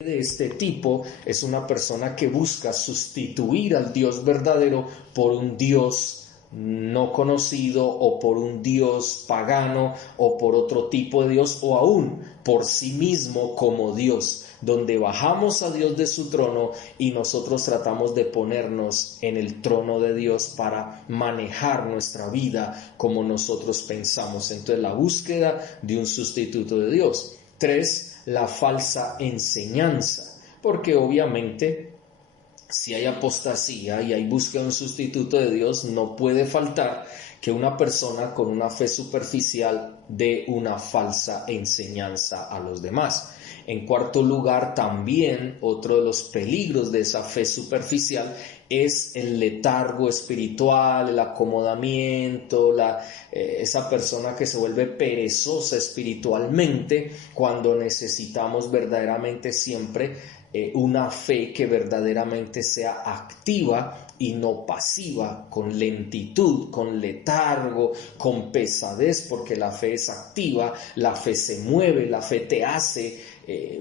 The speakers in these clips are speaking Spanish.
de este tipo es una persona que busca sustituir al Dios verdadero por un Dios no conocido, o por un Dios pagano, o por otro tipo de Dios, o aún por sí mismo como Dios, donde bajamos a Dios de su trono y nosotros tratamos de ponernos en el trono de Dios para manejar nuestra vida como nosotros pensamos. Entonces, la búsqueda de un sustituto de Dios. 3, la falsa enseñanza, porque obviamente si hay apostasía y hay búsqueda de un sustituto de Dios, no puede faltar que una persona con una fe superficial dé una falsa enseñanza a los demás. En cuarto lugar, también otro de los peligros de esa fe superficial es el letargo espiritual, el acomodamiento, esa persona que se vuelve perezosa espiritualmente cuando necesitamos verdaderamente siempre una fe que verdaderamente sea activa y no pasiva, con lentitud, con letargo, con pesadez, porque la fe es activa, la fe se mueve, la fe te hace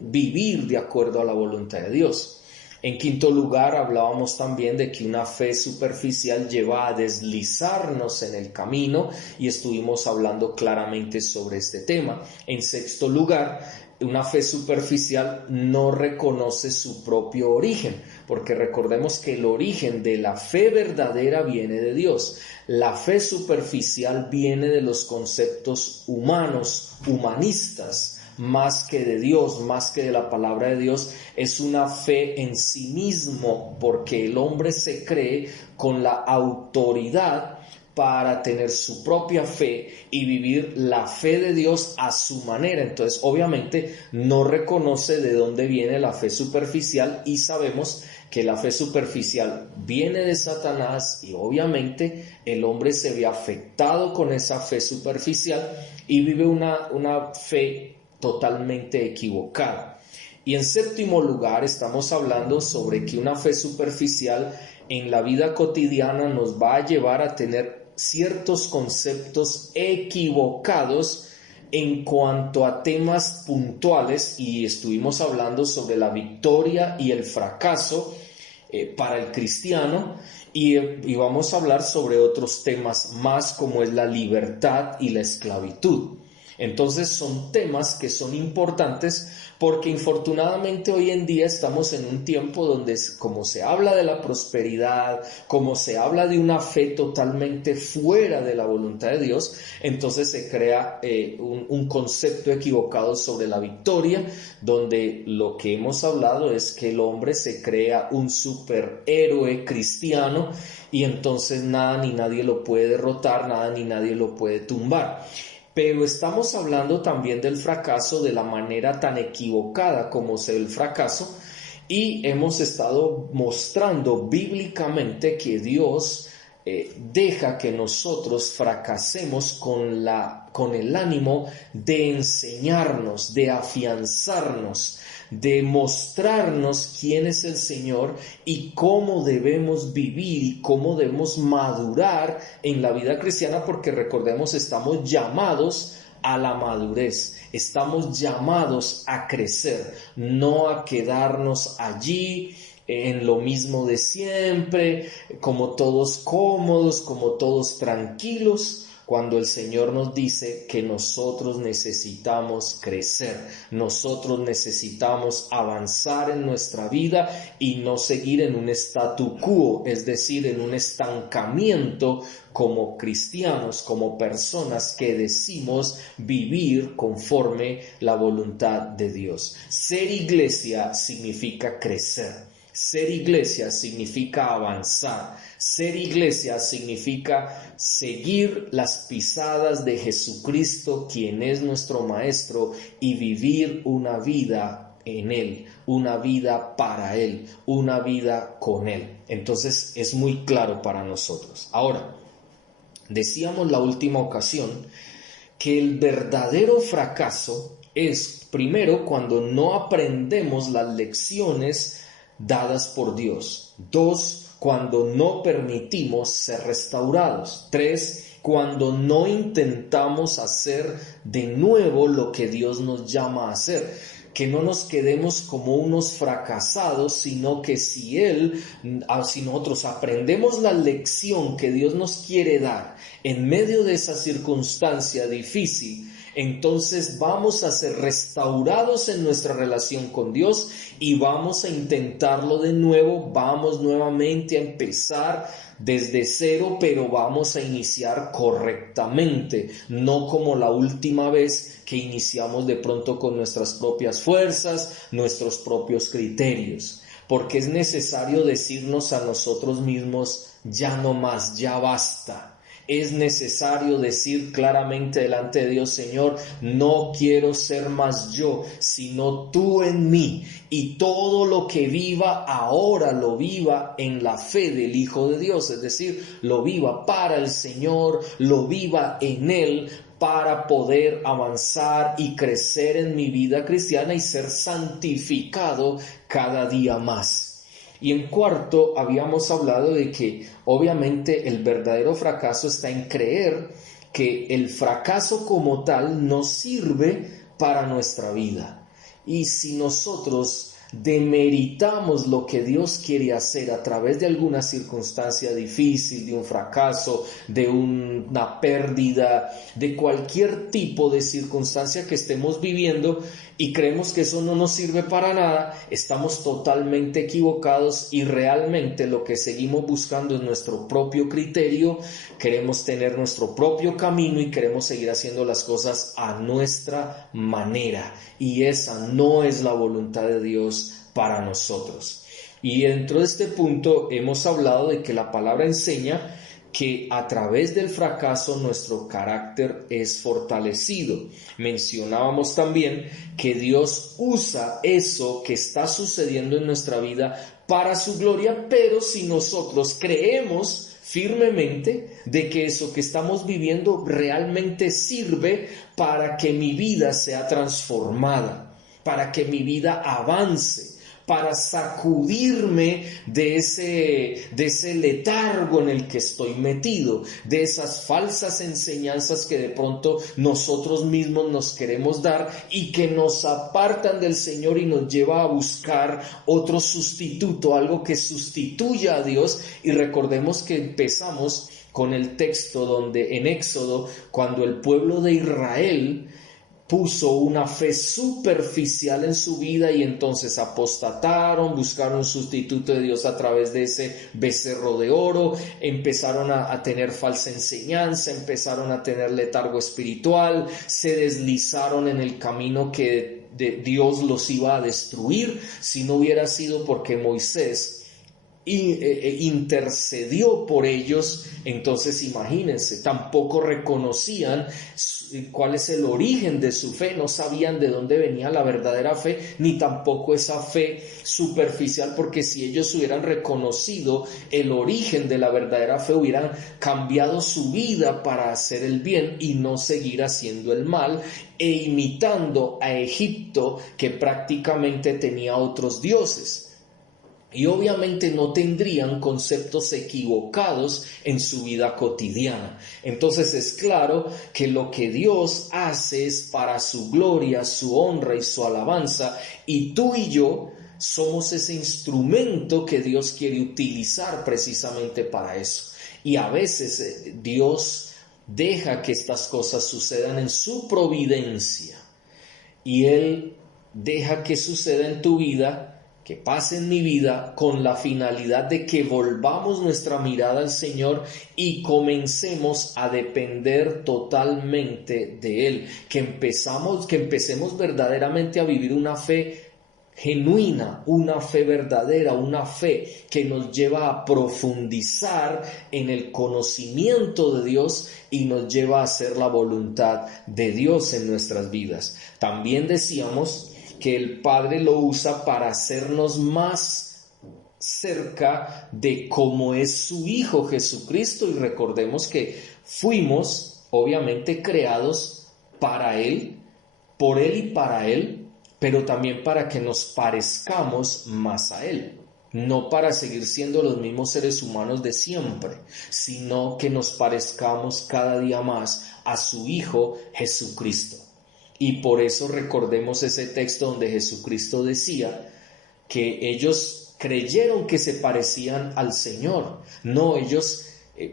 vivir de acuerdo a la voluntad de Dios. En quinto lugar, hablábamos también de que una fe superficial lleva a deslizarnos en el camino y estuvimos hablando claramente sobre este tema. En sexto lugar, una fe superficial no reconoce su propio origen, porque recordemos que el origen de la fe verdadera viene de Dios. La fe superficial viene de los conceptos humanos, humanistas, más que de Dios, más que de la palabra de Dios. Es una fe en sí mismo, porque el hombre se cree con la autoridad para tener su propia fe y vivir la fe de Dios a su manera. Entonces, obviamente, no reconoce de dónde viene la fe superficial, y sabemos que la fe superficial viene de Satanás, y obviamente el hombre se ve afectado con esa fe superficial y vive una fe totalmente equivocada. Y en séptimo lugar, estamos hablando sobre que una fe superficial en la vida cotidiana nos va a llevar a tener ciertos conceptos equivocados en cuanto a temas puntuales, y estuvimos hablando sobre la victoria y el fracaso para el cristiano, y vamos a hablar sobre otros temas más, como es la libertad y la esclavitud. Entonces son temas que son importantes, porque infortunadamente hoy en día estamos en un tiempo donde, como se habla de la prosperidad, como se habla de una fe totalmente fuera de la voluntad de Dios, entonces se crea un concepto equivocado sobre la victoria, donde lo que hemos hablado es que el hombre se crea un superhéroe cristiano, y entonces nada ni nadie lo puede derrotar, nada ni nadie lo puede tumbar. Pero estamos hablando también del fracaso de la manera tan equivocada como es el fracaso, y hemos estado mostrando bíblicamente que Dios deja que nosotros fracasemos con el ánimo de enseñarnos, de afianzarnos, de mostrarnos quién es el Señor y cómo debemos vivir y cómo debemos madurar en la vida cristiana, porque recordemos, estamos llamados a la madurez, estamos llamados a crecer, no a quedarnos allí en lo mismo de siempre, como todos cómodos, como todos tranquilos, cuando el Señor nos dice que nosotros necesitamos crecer, nosotros necesitamos avanzar en nuestra vida y no seguir en un statu quo, es decir, en un estancamiento como cristianos, como personas que decimos vivir conforme la voluntad de Dios. Ser iglesia significa crecer. Ser iglesia significa avanzar. Ser iglesia significa seguir las pisadas de Jesucristo, quien es nuestro Maestro, y vivir una vida en Él, una vida para Él, una vida con Él. Entonces es muy claro para nosotros. Ahora, decíamos la última ocasión que el verdadero fracaso es, primero, cuando no aprendemos las lecciones dadas por Dios. 2, cuando no permitimos ser restaurados. 3, cuando no intentamos hacer de nuevo lo que Dios nos llama a hacer. que no nos quedemos como unos fracasados, sino que si nosotros aprendemos la lección que Dios nos quiere dar en medio de esa circunstancia difícil, entonces vamos a ser restaurados en nuestra relación con Dios y vamos a intentarlo de nuevo, vamos nuevamente a empezar desde cero, pero vamos a iniciar correctamente, no como la última vez que iniciamos de pronto con nuestras propias fuerzas, nuestros propios criterios, porque es necesario decirnos a nosotros mismos, ya no más, ya basta. Es necesario decir claramente delante de Dios, Señor, no quiero ser más yo, sino tú en mí. Y todo lo que viva ahora lo viva en la fe del Hijo de Dios. Es decir, lo viva para el Señor, lo viva en Él, para poder avanzar y crecer en mi vida cristiana y ser santificado cada día más. Y en cuarto, habíamos hablado de que obviamente el verdadero fracaso está en creer que el fracaso como tal nos sirve para nuestra vida. Y si nosotros demeritamos lo que Dios quiere hacer a través de alguna circunstancia difícil, de un fracaso, de una pérdida, de cualquier tipo de circunstancia que estemos viviendo y creemos que eso no nos sirve para nada, estamos totalmente equivocados y realmente lo que seguimos buscando es nuestro propio criterio, queremos tener nuestro propio camino y queremos seguir haciendo las cosas a nuestra manera y esa no es la voluntad de Dios para nosotros. Y dentro de este punto hemos hablado de que la palabra enseña que a través del fracaso nuestro carácter es fortalecido. Mencionábamos también que Dios usa eso que está sucediendo en nuestra vida para su gloria, pero si nosotros creemos firmemente de que eso que estamos viviendo realmente sirve para que mi vida sea transformada, para que mi vida avance, para sacudirme de ese letargo en el que estoy metido, de esas falsas enseñanzas que de pronto nosotros mismos nos queremos dar y que nos apartan del Señor y nos lleva a buscar otro sustituto, algo que sustituya a Dios. Y recordemos que empezamos con el texto donde en Éxodo, cuando el pueblo de Israel puso una fe superficial en su vida y entonces apostataron, buscaron un sustituto de Dios a través de ese becerro de oro, empezaron a tener falsa enseñanza, empezaron a tener letargo espiritual, se deslizaron en el camino que Dios los iba a destruir si no hubiera sido porque Moisés intercedió por ellos. Entonces imagínense, tampoco reconocían cuál es el origen de su fe, no sabían de dónde venía la verdadera fe, ni tampoco esa fe superficial, porque si ellos hubieran reconocido el origen de la verdadera fe, hubieran cambiado su vida para hacer el bien y no seguir haciendo el mal, e imitando a Egipto, que prácticamente tenía otros dioses. Y obviamente no tendrían conceptos equivocados en su vida cotidiana. Entonces es claro que lo que Dios hace es para su gloria, su honra y su alabanza, y tú y yo somos ese instrumento que Dios quiere utilizar precisamente para eso. Y a veces Dios deja que estas cosas sucedan en su providencia, y Él deja que suceda en tu vida, que pase en mi vida, con la finalidad de que volvamos nuestra mirada al Señor y comencemos a depender totalmente de Él, que empecemos verdaderamente a vivir una fe genuina, una fe verdadera, una fe que nos lleva a profundizar en el conocimiento de Dios y nos lleva a hacer la voluntad de Dios en nuestras vidas. También decíamos que el Padre lo usa para hacernos más cerca de cómo es su Hijo Jesucristo, y recordemos que fuimos obviamente creados para Él, por Él y para Él, pero también para que nos parezcamos más a Él. No para seguir siendo los mismos seres humanos de siempre, sino que nos parezcamos cada día más a su Hijo Jesucristo. Y por eso recordemos ese texto donde Jesucristo decía que ellos creyeron que se parecían al Señor. No, ellos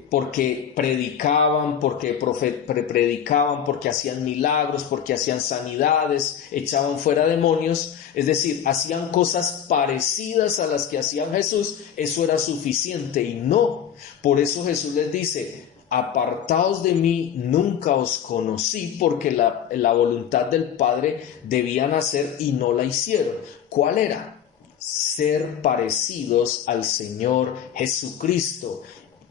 porque predicaban, porque predicaban, porque hacían milagros, porque hacían sanidades, echaban fuera demonios, es decir, hacían cosas parecidas a las que hacían Jesús, eso era suficiente. Y no, por eso Jesús les dice: apartaos de mí, nunca os conocí, porque la voluntad del Padre debían hacer y no la hicieron. ¿Cuál era? Ser parecidos al Señor Jesucristo.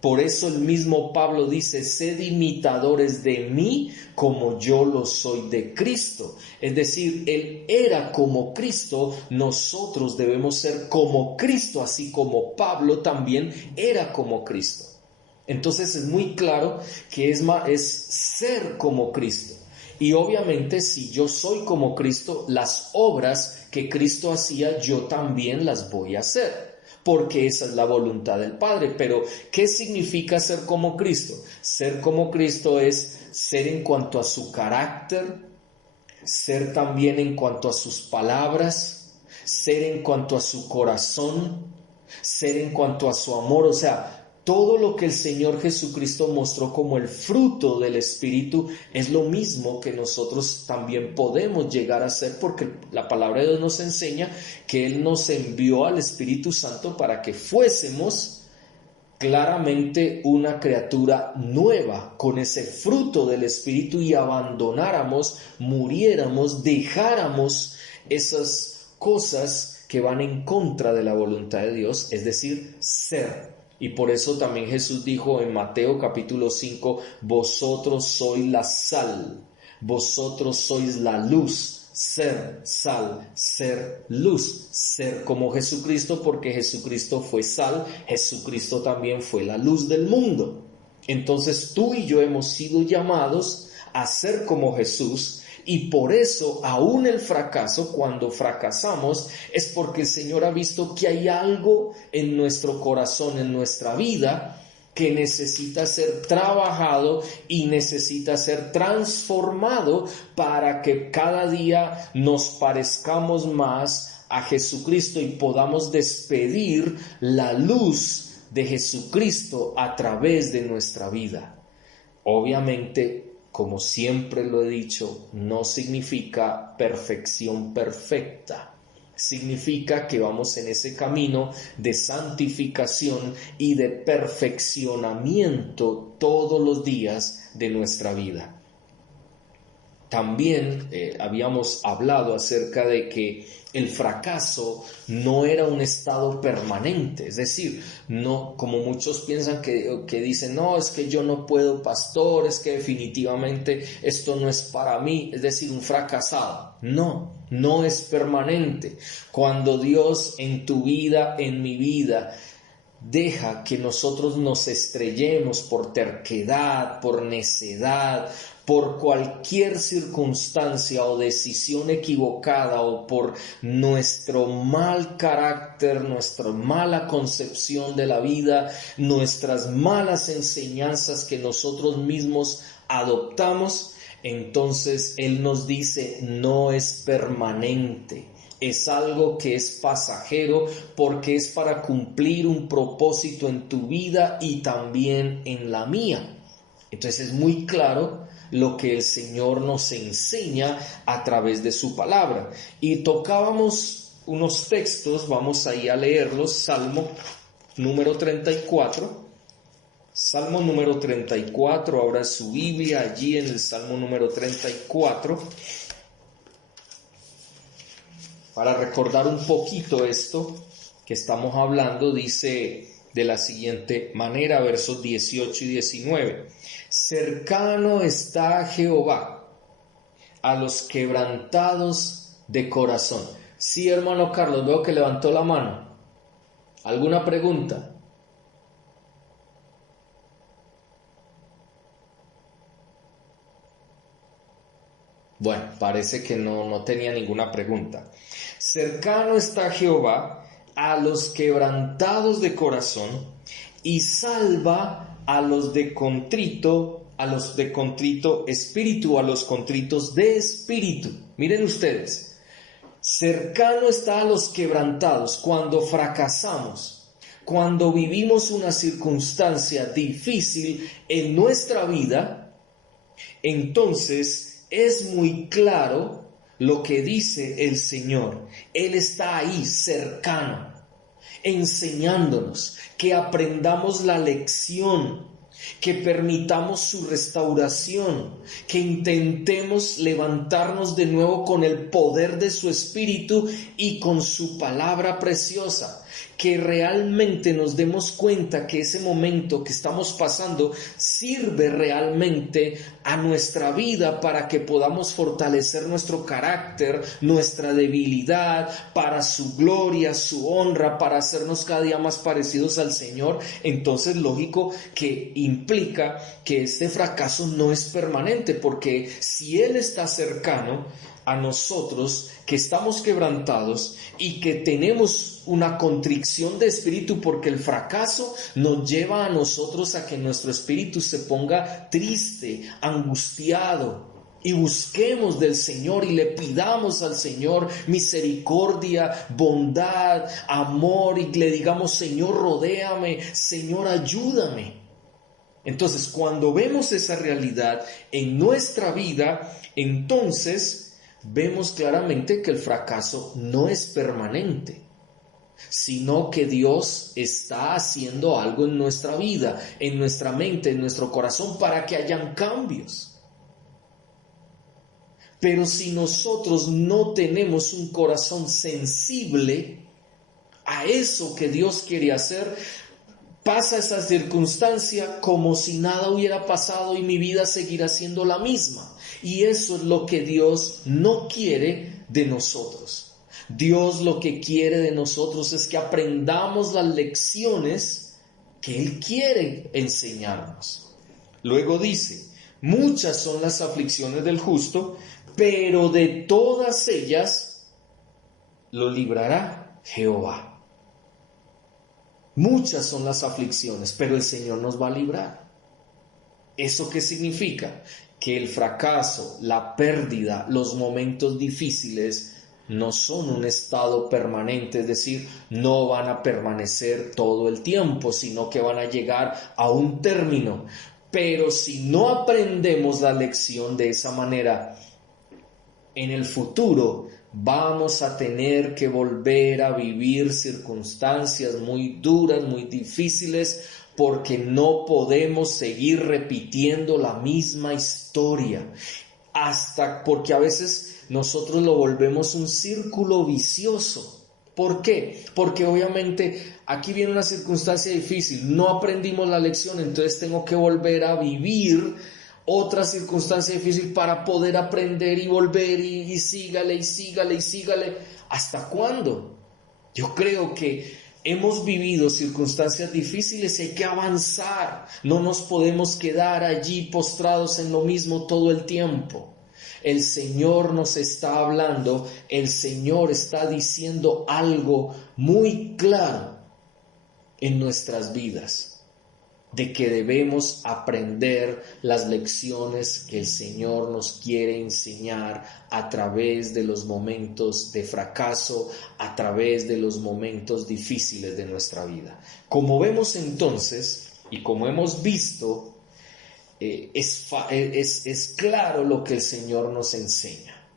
Por eso el mismo Pablo dice: sed imitadores de mí como yo lo soy de Cristo. Es decir, Él era como Cristo, nosotros debemos ser como Cristo, así como Pablo también era como Cristo. Entonces es muy claro que es ser como Cristo. Y obviamente si yo soy como Cristo, las obras que Cristo hacía, yo también las voy a hacer, porque esa es la voluntad del Padre. Pero ¿qué significa ser como Cristo? Ser como Cristo es ser en cuanto a su carácter, ser también en cuanto a sus palabras, ser en cuanto a su corazón, ser en cuanto a su amor. O sea, todo lo que el Señor Jesucristo mostró como el fruto del Espíritu es lo mismo que nosotros también podemos llegar a ser, porque la palabra de Dios nos enseña que Él nos envió al Espíritu Santo para que fuésemos claramente una criatura nueva con ese fruto del Espíritu y abandonáramos, muriéramos, dejáramos esas cosas que van en contra de la voluntad de Dios, es decir, ser. Y por eso también Jesús dijo en Mateo capítulo 5, vosotros sois la sal, vosotros sois la luz. Ser sal, ser luz, ser como Jesucristo, porque Jesucristo fue sal, Jesucristo también fue la luz del mundo. Entonces tú y yo hemos sido llamados a ser como Jesús. Y por eso, aún el fracaso, cuando fracasamos, es porque el Señor ha visto que hay algo en nuestro corazón, en nuestra vida, que necesita ser trabajado y necesita ser transformado para que cada día nos parezcamos más a Jesucristo y podamos despedir la luz de Jesucristo a través de nuestra vida. Obviamente, como siempre lo he dicho, no significa perfección perfecta. Significa que vamos en ese camino de santificación y de perfeccionamiento todos los días de nuestra vida. También habíamos hablado acerca de que el fracaso no era un estado permanente, es decir, no como muchos piensan que dicen, no, es que yo no puedo, pastor, es que definitivamente esto no es para mí, es decir, un fracasado. No es permanente. Cuando Dios en tu vida, en mi vida, deja que nosotros nos estrellemos por terquedad, por necedad, por cualquier circunstancia o decisión equivocada o por nuestro mal carácter, nuestra mala concepción de la vida, nuestras malas enseñanzas que nosotros mismos adoptamos, entonces Él nos dice, no es permanente. Es algo que es pasajero porque es para cumplir un propósito en tu vida y también en la mía. Entonces es muy claro lo que el Señor nos enseña a través de su palabra. Y tocábamos unos textos, vamos ahí a leerlos. Salmo número 34. Salmo número 34, abra su Biblia allí en el Salmo número 34. Para recordar un poquito esto que estamos hablando, dice de la siguiente manera, versos 18 y 19. Cercano está Jehová a los quebrantados de corazón. Sí, hermano Carlos, veo que levantó la mano. ¿Alguna pregunta? Bueno, parece que no tenía ninguna pregunta. Cercano está Jehová a los quebrantados de corazón y salva a los de contrito a los de contrito espíritu, a los contritos de espíritu. Miren ustedes, cercano está a los quebrantados. Cuando fracasamos, cuando vivimos una circunstancia difícil en nuestra vida, entonces es muy claro lo que dice el Señor. Él está ahí cercano, enseñándonos que aprendamos la lección, que permitamos su restauración, que intentemos levantarnos de nuevo con el poder de su Espíritu y con su palabra preciosa, que realmente nos demos cuenta que ese momento que estamos pasando sirve realmente a nuestra vida para que podamos fortalecer nuestro carácter, nuestra debilidad, para su gloria, su honra, para hacernos cada día más parecidos al Señor. Entonces, lógico que implica que este fracaso no es permanente, porque si Él está cercano a nosotros, que estamos quebrantados y que tenemos una contrición de espíritu, porque el fracaso nos lleva a nosotros a que nuestro espíritu se ponga triste, angustiado, y busquemos del Señor y le pidamos al Señor misericordia, bondad, amor, y le digamos: Señor, rodéame, Señor, ayúdame. Entonces, cuando vemos esa realidad en nuestra vida, entonces vemos claramente que el fracaso no es permanente, sino que Dios está haciendo algo en nuestra vida, en nuestra mente, en nuestro corazón, para que hayan cambios. Pero si nosotros no tenemos un corazón sensible a eso que Dios quiere hacer, pasa esa circunstancia como si nada hubiera pasado y mi vida seguirá siendo la misma. Y eso es lo que Dios no quiere de nosotros. Dios lo que quiere de nosotros es que aprendamos las lecciones que Él quiere enseñarnos. Luego dice: muchas son las aflicciones del justo, pero de todas ellas lo librará Jehová. Muchas son las aflicciones, pero el Señor nos va a librar. ¿Eso qué significa? Que el fracaso, la pérdida, los momentos difíciles no son un estado permanente, es decir, no van a permanecer todo el tiempo, sino que van a llegar a un término. Pero si no aprendemos la lección de esa manera, en el futuro vamos a tener que volver a vivir circunstancias muy duras, muy difíciles, porque no podemos seguir repitiendo la misma historia, porque a veces nosotros lo volvemos un círculo vicioso. ¿Por qué? Porque obviamente aquí viene una circunstancia difícil, no aprendimos la lección, entonces tengo que volver a vivir otra circunstancia difícil para poder aprender y volver y sígale. ¿Hasta cuándo? Yo creo que hemos vivido circunstancias difíciles y hay que avanzar. No nos podemos quedar allí postrados en lo mismo todo el tiempo. El Señor nos está hablando, el Señor está diciendo algo muy claro en nuestras vidas, de que debemos aprender las lecciones que el Señor nos quiere enseñar a través de los momentos de fracaso, a través de los momentos difíciles de nuestra vida. Como vemos entonces, y como hemos visto, es claro lo que el Señor nos enseña.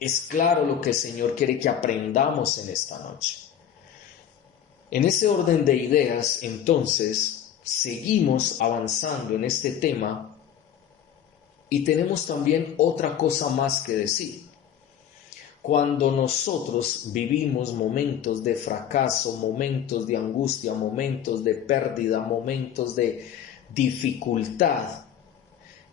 Es claro lo que el Señor quiere que aprendamos en esta noche. En ese orden de ideas, entonces, seguimos avanzando en este tema y tenemos también otra cosa más que decir. Cuando nosotros vivimos momentos de fracaso, momentos de angustia, momentos de pérdida, momentos de dificultad,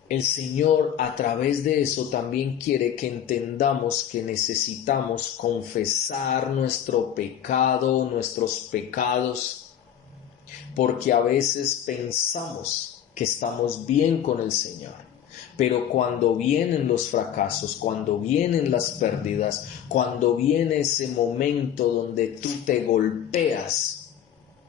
el Señor a través de eso también quiere que entendamos que necesitamos confesar nuestro pecado, nuestros pecados, porque a veces pensamos que estamos bien con el Señor, pero cuando vienen los fracasos, cuando vienen las pérdidas, cuando viene ese momento donde tú te golpeas,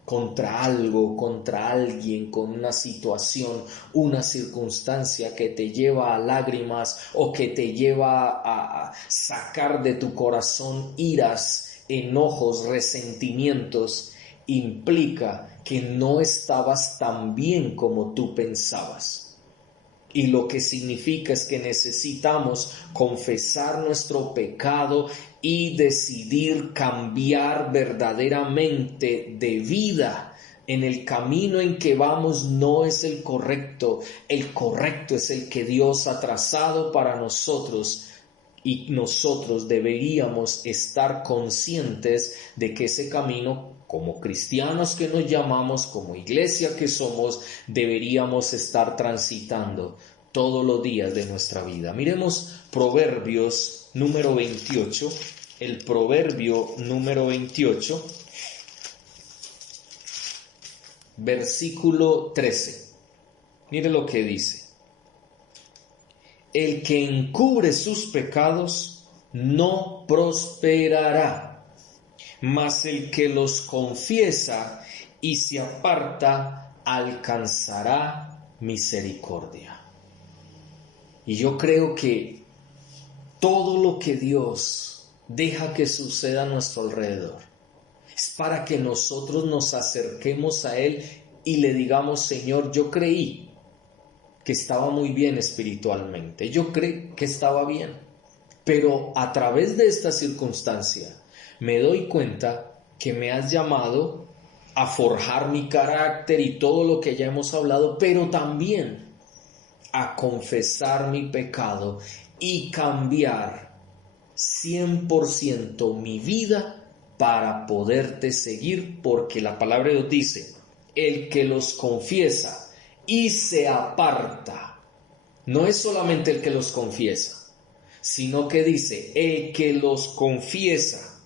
contra algo, contra alguien, con una situación, una circunstancia que te lleva a lágrimas o que te lleva a sacar de tu corazón iras, enojos, resentimientos, implica que no estabas tan bien como tú pensabas. Y lo que significa es que necesitamos confesar nuestro pecado y decidir cambiar verdaderamente de vida. En el camino en que vamos no es el correcto es el que Dios ha trazado para nosotros. Y nosotros deberíamos estar conscientes de que ese camino, como cristianos que nos llamamos, como iglesia que somos, deberíamos estar transitando todos los días de nuestra vida. Miremos Proverbios número 28, el proverbio número 28, versículo 13. Mire lo que dice. El que encubre sus pecados no prosperará, mas el que los confiesa y se aparta alcanzará misericordia. Y yo creo que todo lo que Dios deja que suceda a nuestro alrededor es para que nosotros nos acerquemos a Él y le digamos: Señor, yo creí que estaba muy bien espiritualmente, yo creí que estaba bien, pero a través de esta circunstancia me doy cuenta que me has llamado a forjar mi carácter y todo lo que ya hemos hablado, pero también a confesar mi pecado y cambiar 100% mi vida para poderte seguir, porque la palabra de Dios dice: el que los confiesa y se aparta, no es solamente el que los confiesa, sino que dice: el que los confiesa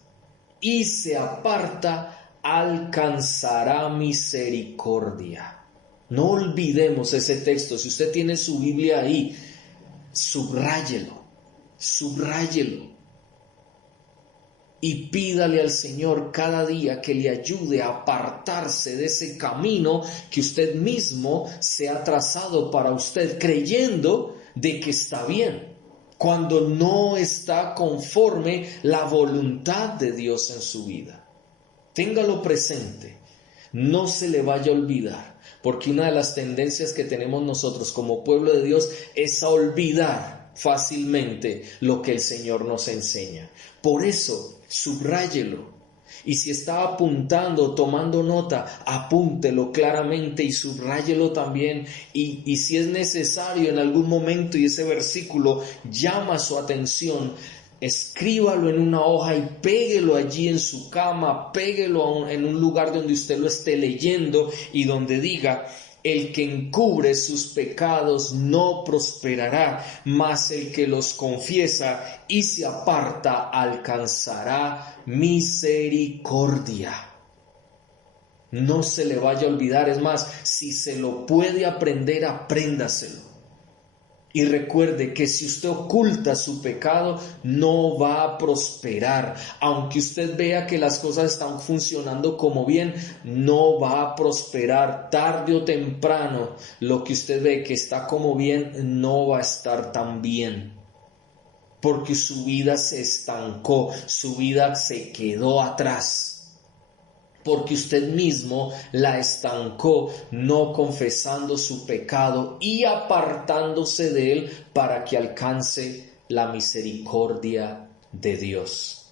y se aparta alcanzará misericordia. No olvidemos ese texto. Si usted tiene su Biblia ahí, subráyelo y pídale al Señor cada día que le ayude a apartarse de ese camino que usted mismo se ha trazado para usted, creyendo de que está bien, cuando no está conforme la voluntad de Dios en su vida. Téngalo presente, no se le vaya a olvidar, porque una de las tendencias que tenemos nosotros como pueblo de Dios es a olvidar fácilmente lo que el Señor nos enseña. Por eso, subráyelo. Y si está apuntando, tomando nota, apúntelo claramente y subráyelo también. Y si es necesario en algún momento y ese versículo llama su atención, escríbalo en una hoja y péguelo allí en su cama, péguelo en un lugar donde usted lo esté leyendo y donde diga: el que encubre sus pecados no prosperará, mas el que los confiesa y se aparta alcanzará misericordia. No se le vaya a olvidar, es más, si se lo puede aprender, apréndaselo. Y recuerde que si usted oculta su pecado, no va a prosperar. Aunque usted vea que las cosas están funcionando como bien, no va a prosperar. Tarde o temprano, lo que usted ve que está como bien, no va a estar tan bien. Porque su vida se estancó, su vida se quedó atrás. Porque usted mismo la estancó, no confesando su pecado y apartándose de él para que alcance la misericordia de Dios.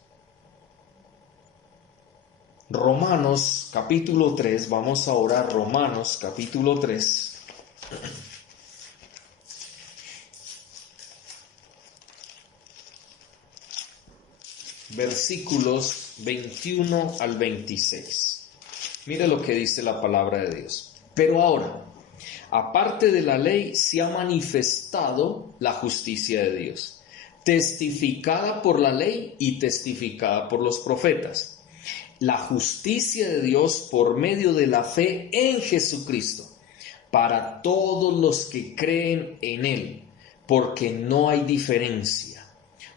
Romanos capítulo 3, vamos ahora a Romanos capítulo 3. Versículos 21 al 26. Mire lo que dice la palabra de Dios. Pero ahora, aparte de la ley, se ha manifestado la justicia de Dios, testificada por la ley y testificada por los profetas. La justicia de Dios por medio de la fe en Jesucristo, para todos los que creen en Él, porque no hay diferencia.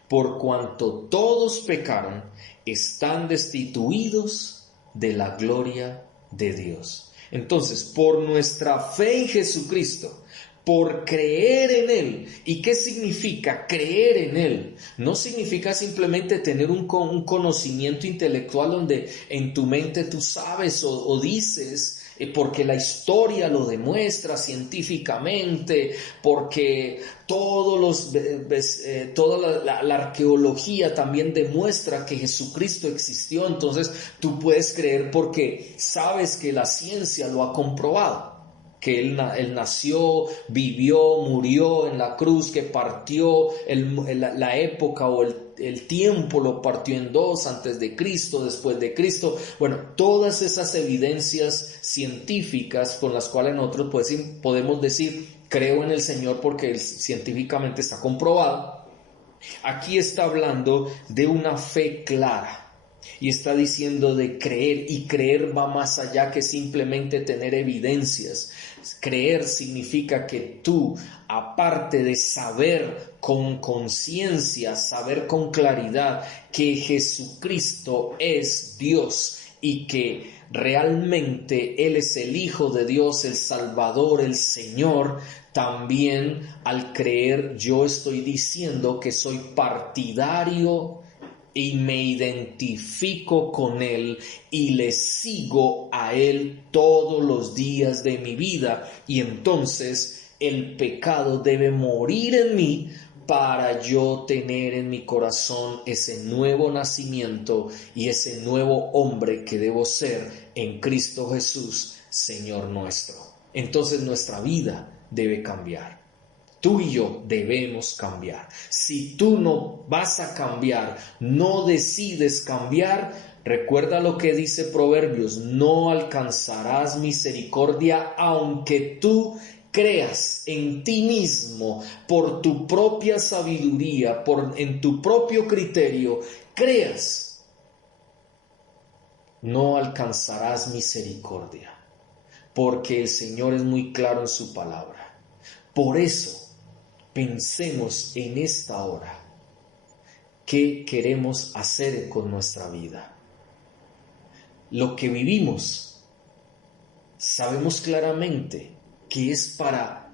Por cuanto todos pecaron, están destituidos de la gloria de Dios. Entonces, por nuestra fe en Jesucristo, por creer en Él. ¿Y qué significa creer en Él? No significa simplemente tener un conocimiento intelectual donde en tu mente tú sabes o dices, porque la historia lo demuestra científicamente, porque toda la arqueología también demuestra que Jesucristo existió. Entonces tú puedes creer porque sabes que la ciencia lo ha comprobado, que él nació, vivió, murió en la cruz, que partió la época o el tiempo lo partió en dos, antes de Cristo, después de Cristo. Bueno, todas esas evidencias científicas con las cuales nosotros podemos decir, creo en el Señor porque científicamente está comprobado. Aquí está hablando de una fe clara. Y está diciendo de creer, y creer va más allá que simplemente tener evidencias. Creer significa que tú, aparte de saber con conciencia, saber con claridad que Jesucristo es Dios y que realmente Él es el Hijo de Dios, el Salvador, el Señor, también al creer yo estoy diciendo que soy partidario y me identifico con Él y le sigo a Él todos los días de mi vida, y entonces el pecado debe morir en mí para yo tener en mi corazón ese nuevo nacimiento y ese nuevo hombre que debo ser en Cristo Jesús, Señor nuestro. Entonces nuestra vida debe cambiar. Tú y yo debemos cambiar. Si tú no vas a cambiar, no decides cambiar, recuerda lo que dice Proverbios: no alcanzarás misericordia aunque tú creas en ti mismo, por tu propia sabiduría, en tu propio criterio, creas, no alcanzarás misericordia, porque el Señor es muy claro en su palabra. Por eso, pensemos en esta hora, ¿qué queremos hacer con nuestra vida? Lo que vivimos, sabemos claramente que es para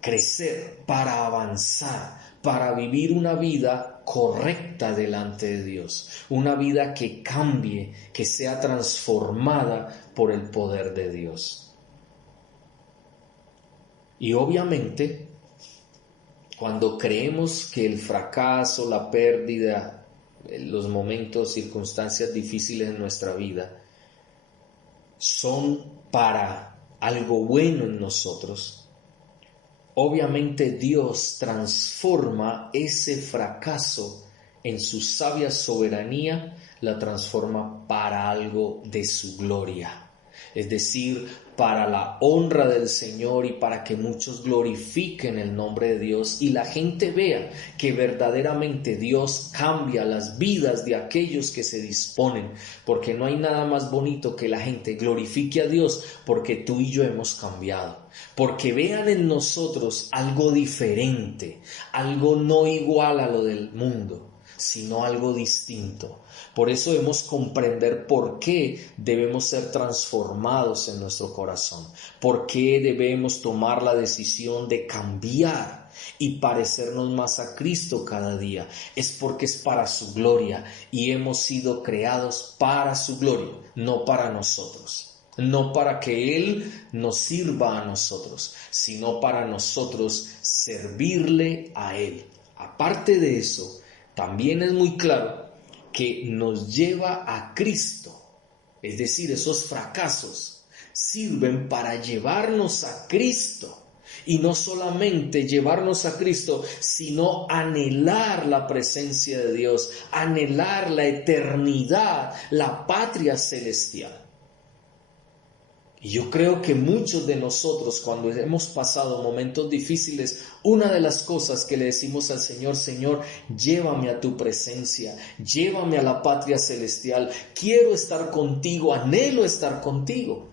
crecer, para avanzar, para vivir una vida correcta delante de Dios, una vida que cambie, que sea transformada por el poder de Dios. Y obviamente, cuando creemos que el fracaso, la pérdida, los momentos, circunstancias difíciles en nuestra vida son para algo bueno en nosotros, obviamente Dios transforma ese fracaso en su sabia soberanía, la transforma para algo de su gloria. Es decir, para la honra del Señor y para que muchos glorifiquen el nombre de Dios y la gente vea que verdaderamente Dios cambia las vidas de aquellos que se disponen, porque no hay nada más bonito que la gente glorifique a Dios porque tú y yo hemos cambiado, porque vean en nosotros algo diferente, algo no igual a lo del mundo, sino algo distinto. Por eso debemos comprender por qué debemos ser transformados en nuestro corazón, por qué debemos tomar la decisión de cambiar y parecernos más a Cristo cada día. Es porque es para su gloria y hemos sido creados para su gloria, no para nosotros. No para que Él nos sirva a nosotros, sino para nosotros servirle a Él. Aparte de eso, también es muy claro que nos lleva a Cristo. Es decir, esos fracasos sirven para llevarnos a Cristo. Y no solamente llevarnos a Cristo, sino anhelar la presencia de Dios, anhelar la eternidad, la patria celestial. Y yo creo que muchos de nosotros, cuando hemos pasado momentos difíciles, una de las cosas que le decimos al Señor: Señor, llévame a tu presencia, llévame a la patria celestial, quiero estar contigo, anhelo estar contigo.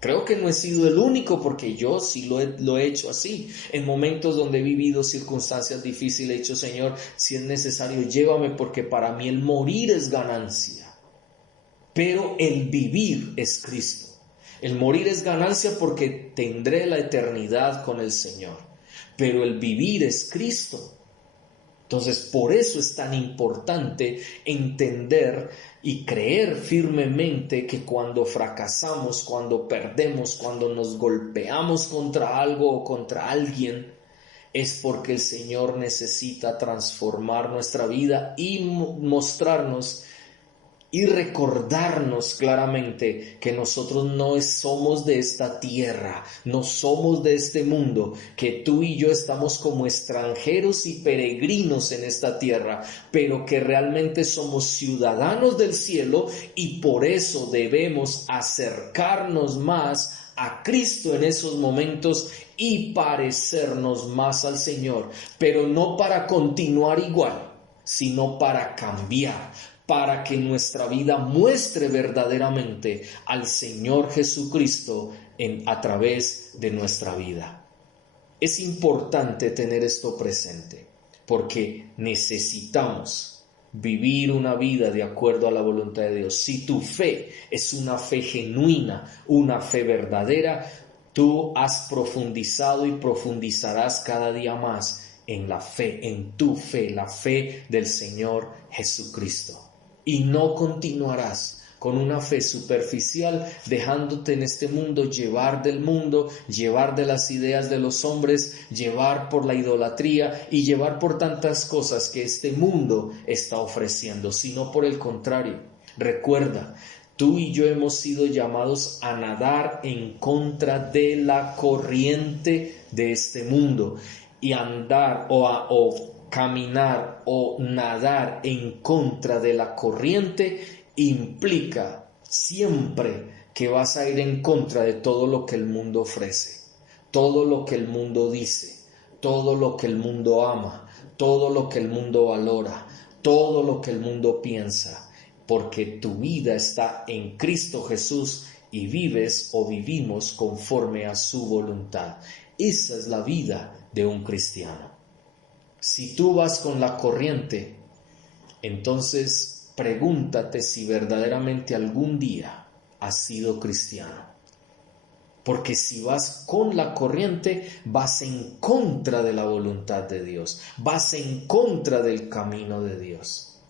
Creo que no he sido el único, porque yo sí lo he hecho así. En momentos donde he vivido circunstancias difíciles, he dicho: Señor, si es necesario, llévame, porque para mí el morir es ganancia, pero el vivir es Cristo. El morir es ganancia porque tendré la eternidad con el Señor, pero el vivir es Cristo. Entonces, por eso es tan importante entender y creer firmemente que cuando fracasamos, cuando perdemos, cuando nos golpeamos contra algo o contra alguien, es porque el Señor necesita transformar nuestra vida y mostrarnos y recordarnos claramente que nosotros no somos de esta tierra, no somos de este mundo, que tú y yo estamos como extranjeros y peregrinos en esta tierra, pero que realmente somos ciudadanos del cielo y por eso debemos acercarnos más a Cristo en esos momentos y parecernos más al Señor, pero no para continuar igual, sino para cambiar, para que nuestra vida muestre verdaderamente al Señor Jesucristo a través de nuestra vida. Es importante tener esto presente, porque necesitamos vivir una vida de acuerdo a la voluntad de Dios. Si tu fe es una fe genuina, una fe verdadera, tú has profundizado y profundizarás cada día más en la fe, en tu fe, la fe del Señor Jesucristo. Y no continuarás con una fe superficial, dejándote en este mundo, llevar de las ideas de los hombres, llevar por la idolatría y llevar por tantas cosas que este mundo está ofreciendo, sino por el contrario. Recuerda, tú y yo hemos sido llamados a nadar en contra de la corriente de este mundo y andar o caminar o nadar en contra de la corriente implica siempre que vas a ir en contra de todo lo que el mundo ofrece, todo lo que el mundo dice, todo lo que el mundo ama, todo lo que el mundo valora, todo lo que el mundo piensa, porque tu vida está en Cristo Jesús y vives o vivimos conforme a su voluntad. Esa es la vida de un cristiano. Si tú vas con la corriente, entonces pregúntate si verdaderamente algún día has sido cristiano. Porque si vas con la corriente, vas en contra de la voluntad de Dios, vas en contra del camino de Dios.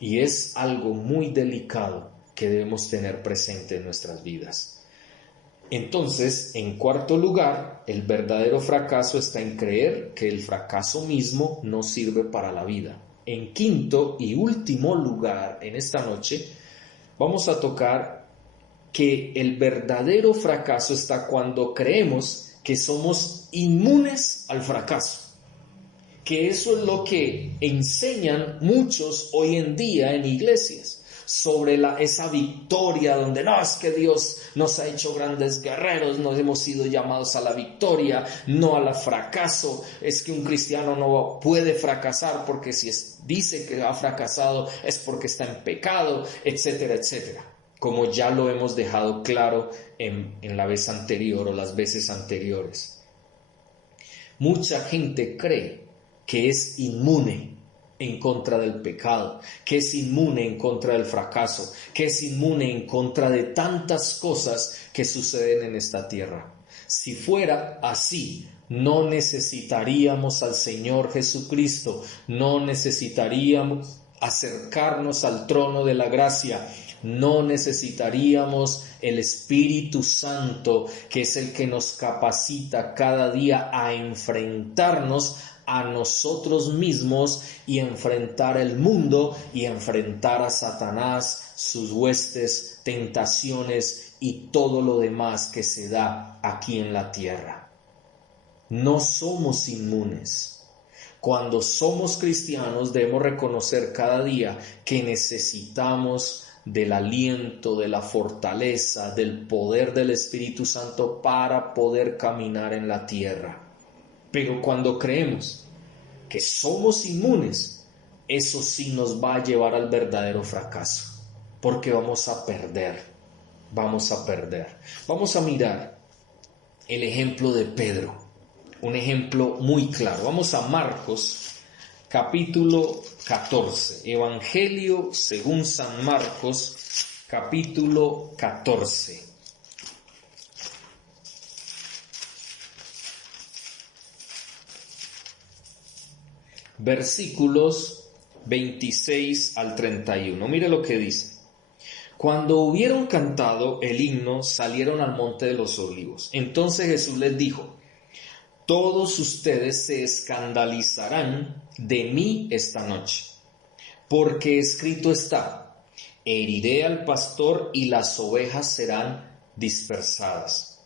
Y es algo muy delicado que debemos tener presente en nuestras vidas. Entonces, en cuarto lugar, el verdadero fracaso está en creer que el fracaso mismo no sirve para la vida. En quinto y último lugar, en esta noche, vamos a tocar que el verdadero fracaso está cuando creemos que somos inmunes al fracaso. Que eso es lo que enseñan muchos hoy en día en iglesias. Sobre esa victoria donde no, es que Dios nos ha hecho grandes guerreros, nos hemos sido llamados a la victoria, no al fracaso. Es que un cristiano no puede fracasar porque si dice que ha fracasado es porque está en pecado, etcétera, etcétera. Como ya lo hemos dejado claro en la vez anterior o las veces anteriores. Mucha gente cree que es inmune en contra del pecado, que es inmune en contra del fracaso, que es inmune en contra de tantas cosas que suceden en esta tierra. Si fuera así, no necesitaríamos al Señor Jesucristo, no necesitaríamos acercarnos al trono de la gracia, no necesitaríamos el Espíritu Santo, que es el que nos capacita cada día a enfrentarnos a nosotros mismos y enfrentar el mundo y enfrentar a Satanás, sus huestes, tentaciones y todo lo demás que se da aquí en la tierra. No somos inmunes. Cuando somos cristianos debemos reconocer cada día que necesitamos del aliento, de la fortaleza, del poder del Espíritu Santo para poder caminar en la tierra. Pero cuando creemos que somos inmunes, eso sí nos va a llevar al verdadero fracaso, porque vamos a perder. Vamos a mirar el ejemplo de Pedro, un ejemplo muy claro. Vamos a Marcos, capítulo 14, Evangelio según San Marcos, capítulo 14. versículos 26 al 31. Mire lo que dice. Cuando hubieron cantado el himno, salieron al monte de los olivos. Entonces Jesús les dijo: todos ustedes se escandalizarán de mí esta noche, porque escrito está: heriré al pastor y las ovejas serán dispersadas.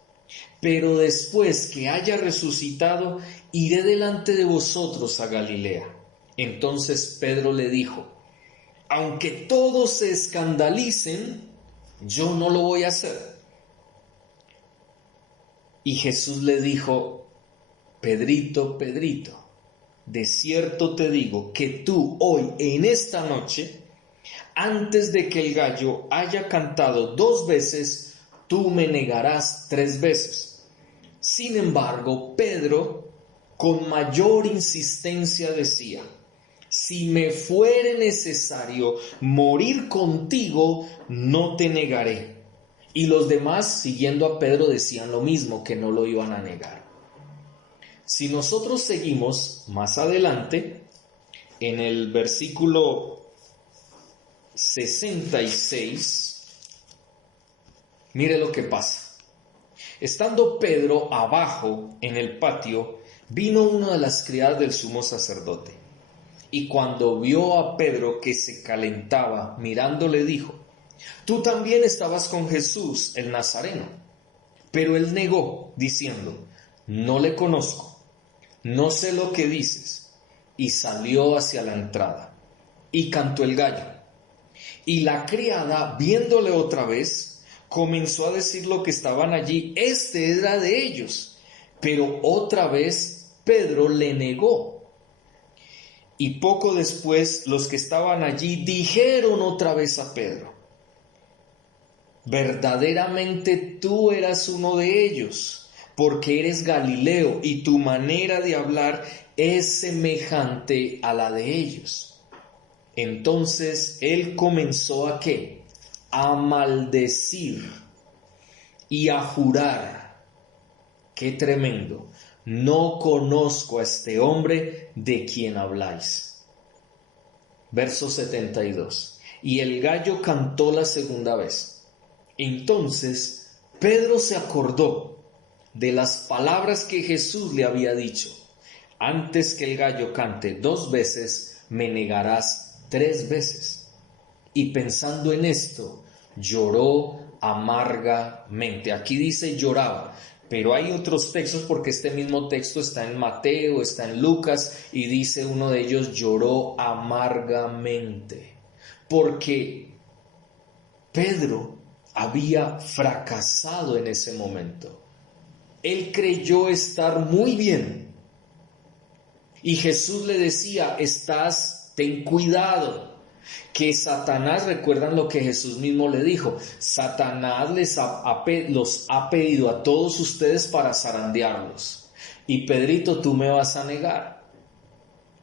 Pero después que haya resucitado, iré delante de vosotros a Galilea. Entonces Pedro le dijo: aunque todos se escandalicen, yo no lo voy a hacer. Y Jesús le dijo: Pedrito, Pedrito, de cierto te digo que tú hoy, en esta noche, antes de que el gallo haya cantado 2 veces, tú me negarás 3 veces. Sin embargo, Pedro, con mayor insistencia, decía: si me fuere necesario morir contigo, no te negaré. Y los demás, siguiendo a Pedro, decían lo mismo, que no lo iban a negar. Si nosotros seguimos más adelante, en el versículo 66, mire lo que pasa. Estando Pedro abajo en el patio, vino una de las criadas del sumo sacerdote. Y cuando vio a Pedro que se calentaba, mirándole dijo: tú también estabas con Jesús, el Nazareno. Pero él negó, diciendo: no le conozco, no sé lo que dices. Y salió hacia la entrada, y cantó el gallo. Y la criada, viéndole otra vez, comenzó a decir lo que estaban allí: este era de ellos. Pero otra vez Pedro le negó. Y poco después los que estaban allí dijeron otra vez a Pedro: verdaderamente tú eras uno de ellos, porque eres Galileo y tu manera de hablar es semejante a la de ellos. Entonces él comenzó ¿a qué? A maldecir y a jurar. ¡Qué tremendo! No conozco a este hombre de quien habláis. Verso 72. Y el gallo cantó la segunda vez. Entonces Pedro se acordó de las palabras que Jesús le había dicho: antes que el gallo cante 2 veces, me negarás 3 veces. Y pensando en esto, lloró amargamente. Aquí dice lloraba, pero hay otros textos, porque este mismo texto está en Mateo, está en Lucas, y dice uno de ellos: lloró amargamente, porque Pedro había fracasado en ese momento. Él creyó estar muy bien, y Jesús le decía: ten cuidado, que Satanás, recuerdan lo que Jesús mismo le dijo: Satanás los ha pedido a todos ustedes para zarandearlos, y Pedrito, tú me vas a negar.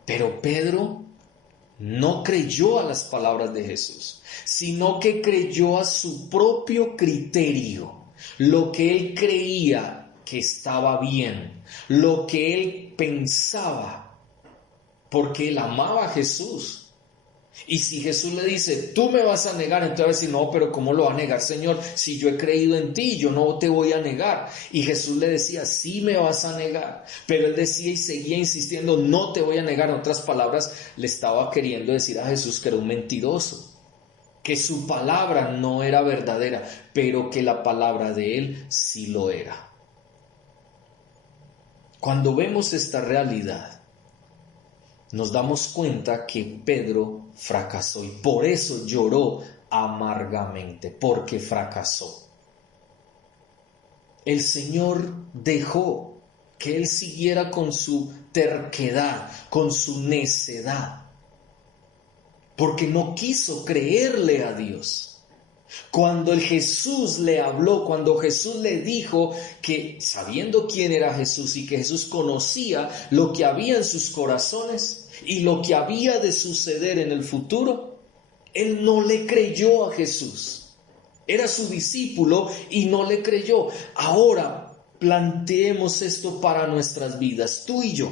Pero Pedro no creyó a las palabras de Jesús, sino que creyó a su propio criterio, lo que él creía que estaba bien, lo que él pensaba, porque él amaba a Jesús. Y si Jesús le dice: tú me vas a negar, entonces va a decir: no, pero ¿cómo lo va a negar, Señor? Si yo he creído en ti, yo no te voy a negar. Y Jesús le decía: sí me vas a negar. Pero él decía y seguía insistiendo: no te voy a negar. En otras palabras, le estaba queriendo decir a Jesús que era un mentiroso, que su palabra no era verdadera, pero que la palabra de él sí lo era. Cuando vemos esta realidad, nos damos cuenta que Pedro fracasó, y por eso lloró amargamente, porque fracasó. El Señor dejó que él siguiera con su terquedad, con su necedad, porque no quiso creerle a Dios. Cuando el Jesús le habló, cuando Jesús le dijo que, sabiendo quién era Jesús y que Jesús conocía lo que había en sus corazones y lo que había de suceder en el futuro, él no le creyó a Jesús. Era su discípulo y no le creyó. Ahora planteemos esto para nuestras vidas, tú y yo.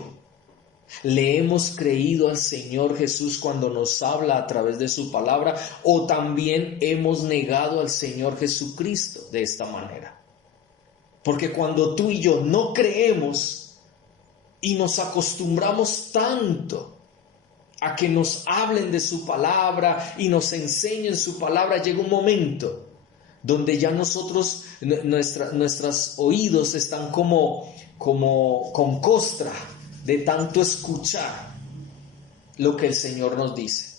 ¿Le hemos creído al Señor Jesús cuando nos habla a través de su palabra? ¿O también hemos negado al Señor Jesucristo de esta manera? Porque cuando tú y yo no creemos y nos acostumbramos tanto a que nos hablen de su palabra y nos enseñen su palabra, llega un momento donde ya nosotros, nuestros oídos están como con costra de tanto escuchar lo que el Señor nos dice.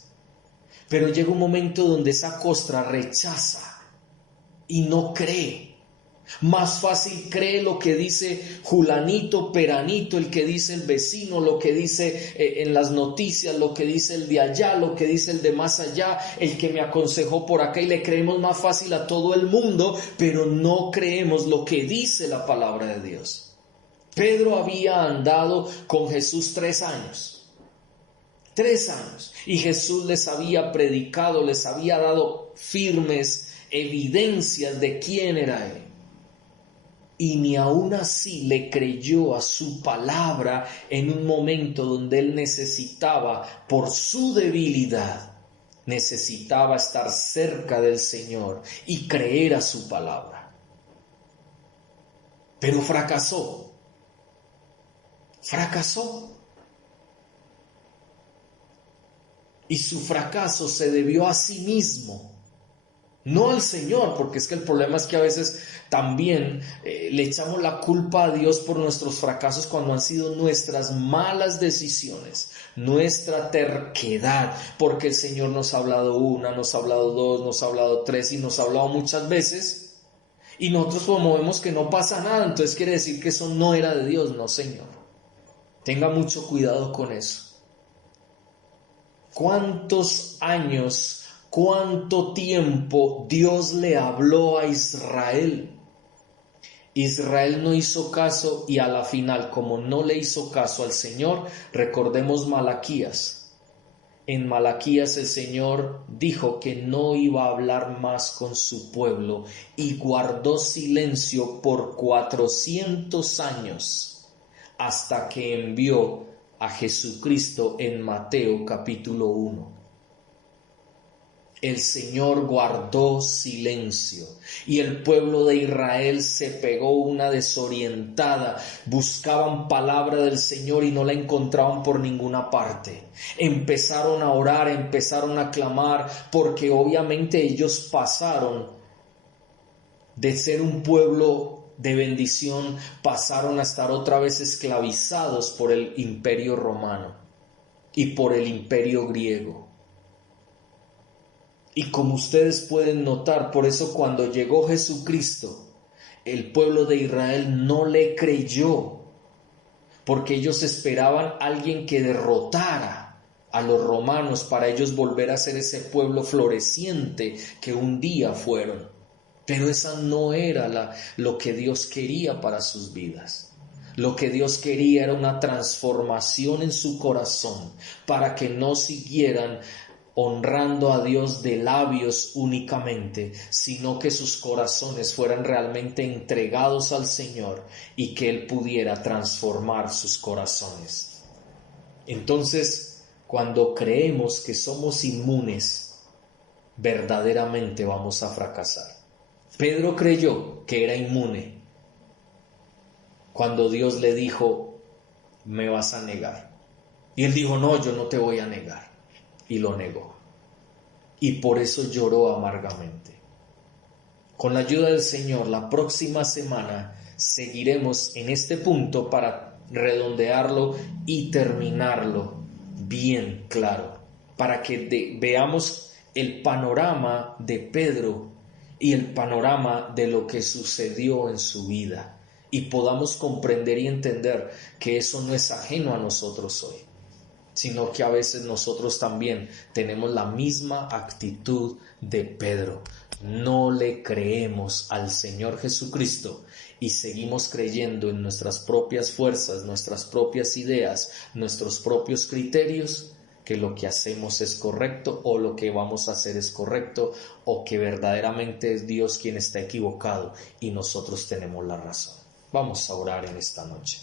Pero llega un momento donde esa costra rechaza y no cree. Más fácil cree lo que dice Julanito, Peranito, el que dice el vecino, lo que dice en las noticias, lo que dice el de allá, lo que dice el de más allá, el que me aconsejó por acá, y le creemos más fácil a todo el mundo, pero no creemos lo que dice la palabra de Dios. Pedro había andado con Jesús 3 años. 3 años. Y Jesús les había predicado, les había dado firmes evidencias de quién era Él. Y ni aún así le creyó a su palabra en un momento donde él necesitaba, por su debilidad, necesitaba estar cerca del Señor y creer a su palabra. Pero fracasó. Y su fracaso se debió a sí mismo, no al Señor, porque es que el problema es que a veces también le echamos la culpa a Dios por nuestros fracasos cuando han sido nuestras malas decisiones, nuestra terquedad, porque el Señor nos ha hablado 1, nos ha hablado 2, nos ha hablado 3 y nos ha hablado muchas veces, y nosotros como vemos que no pasa nada, entonces quiere decir que eso no era de Dios. No, Señor. Tenga mucho cuidado con eso. ¿Cuántos años, cuánto tiempo Dios le habló a Israel? Israel no hizo caso y a la final, como no le hizo caso al Señor, recordemos Malaquías. En Malaquías el Señor dijo que no iba a hablar más con su pueblo y guardó silencio por 400 años hasta que envió a Jesucristo en Mateo capítulo 1. El Señor guardó silencio y el pueblo de Israel se pegó una desorientada. Buscaban palabra del Señor y no la encontraban por ninguna parte. Empezaron a orar, empezaron a clamar, porque obviamente ellos pasaron de ser un pueblo de bendición, pasaron a estar otra vez esclavizados por el imperio romano y por el imperio griego. Y como ustedes pueden notar, por eso cuando llegó Jesucristo, el pueblo de Israel no le creyó, porque ellos esperaban a alguien que derrotara a los romanos para ellos volver a ser ese pueblo floreciente que un día fueron. Pero esa no era lo que Dios quería para sus vidas. Lo que Dios quería era una transformación en su corazón para que no siguieran honrando a Dios de labios únicamente, sino que sus corazones fueran realmente entregados al Señor y que Él pudiera transformar sus corazones. Entonces, cuando creemos que somos inmunes, verdaderamente vamos a fracasar. Pedro creyó que era inmune cuando Dios le dijo, me vas a negar. Y él dijo, no, yo no te voy a negar. Y lo negó. Y por eso lloró amargamente. Con la ayuda del Señor, la próxima semana seguiremos en este punto para redondearlo y terminarlo bien claro, para que veamos el panorama de Pedro y el panorama de lo que sucedió en su vida y podamos comprender y entender que eso no es ajeno a nosotros hoy, sino que a veces nosotros también tenemos la misma actitud de Pedro. No le creemos al Señor Jesucristo y seguimos creyendo en nuestras propias fuerzas, nuestras propias ideas, nuestros propios criterios, que lo que hacemos es correcto o lo que vamos a hacer es correcto o que verdaderamente es Dios quien está equivocado y nosotros tenemos la razón. Vamos a orar en esta noche.